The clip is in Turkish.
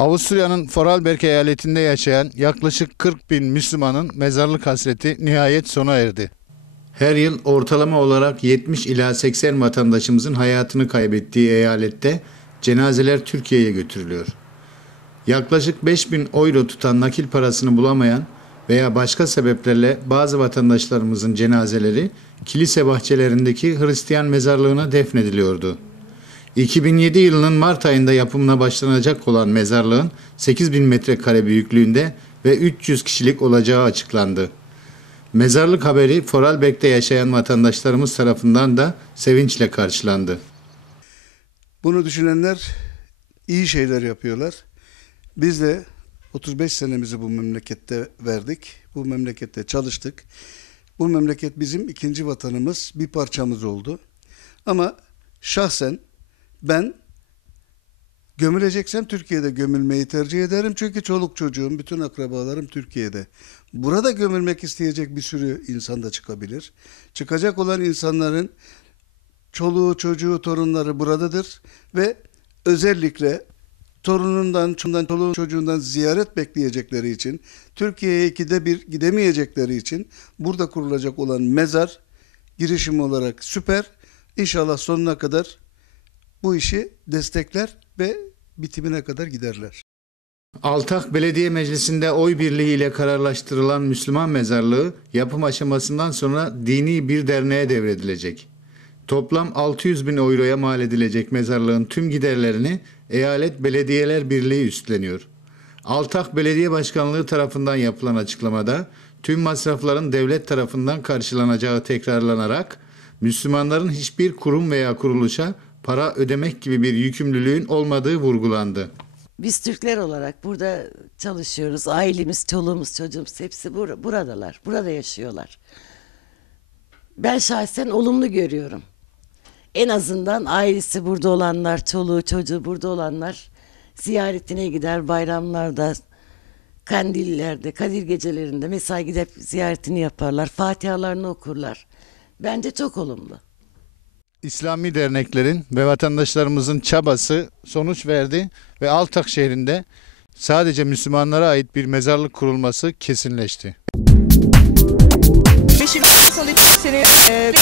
Avusturya'nın Vorarlberg eyaletinde yaşayan yaklaşık 40 bin Müslümanın mezarlık hasreti nihayet sona erdi. Her yıl ortalama olarak 70 ila 80 vatandaşımızın hayatını kaybettiği eyalette cenazeler Türkiye'ye götürülüyor. Yaklaşık 5000 euro tutan nakil parasını bulamayan veya başka sebeplerle bazı vatandaşlarımızın cenazeleri kilise bahçelerindeki Hristiyan mezarlığına defnediliyordu. 2007 yılının Mart ayında yapımına başlanacak olan mezarlığın 8000 metrekare büyüklüğünde ve 300 kişilik olacağı açıklandı. Mezarlık haberi Vorarlberg'de yaşayan vatandaşlarımız tarafından da sevinçle karşılandı. Bunu düşünenler iyi şeyler yapıyorlar. Biz de 35 senemizi bu memlekette verdik. Bu memlekette çalıştık. Bu memleket bizim ikinci vatanımız, bir parçamız oldu. Ama şahsen ben gömüleceksem Türkiye'de gömülmeyi tercih ederim. Çünkü çoluk çocuğum, bütün akrabalarım Türkiye'de. Burada gömülmek isteyecek bir sürü insan da çıkabilir. Çıkacak olan insanların çoluğu, çocuğu, torunları buradadır ve özellikle torunundan, çoluğundan, çoluğun çocuğundan ziyaret bekleyecekleri için, Türkiye'ye ikide bir gidemeyecekleri için burada kurulacak olan mezar girişim olarak süper. İnşallah sonuna kadar bu işi destekler ve bitimine kadar giderler. Altak Belediye Meclisi'nde oy birliğiyle kararlaştırılan Müslüman mezarlığı yapım aşamasından sonra dini bir derneğe devredilecek. Toplam 600 bin euroya mal edilecek mezarlığın tüm giderlerini Eyalet Belediyeler Birliği üstleniyor. Altak Belediye Başkanlığı tarafından yapılan açıklamada tüm masrafların devlet tarafından karşılanacağı tekrarlanarak Müslümanların hiçbir kurum veya kuruluşa para ödemek gibi bir yükümlülüğün olmadığı vurgulandı. Biz Türkler olarak burada çalışıyoruz. Ailemiz, çoluğumuz, çocuğumuz hepsi bur- buradalar. Burada yaşıyorlar. Ben şahsen olumlu görüyorum. En azından ailesi burada olanlar, çoluğu, çocuğu burada olanlar ziyaretine gider bayramlarda, kandillerde, kadir gecelerinde mesela gidip ziyaretini yaparlar, fatihalarını okurlar. Bence çok olumlu. İslami derneklerin ve vatandaşlarımızın çabası sonuç verdi ve Altak şehrinde sadece Müslümanlara ait bir mezarlık kurulması kesinleşti. Beşinci son iki sene e,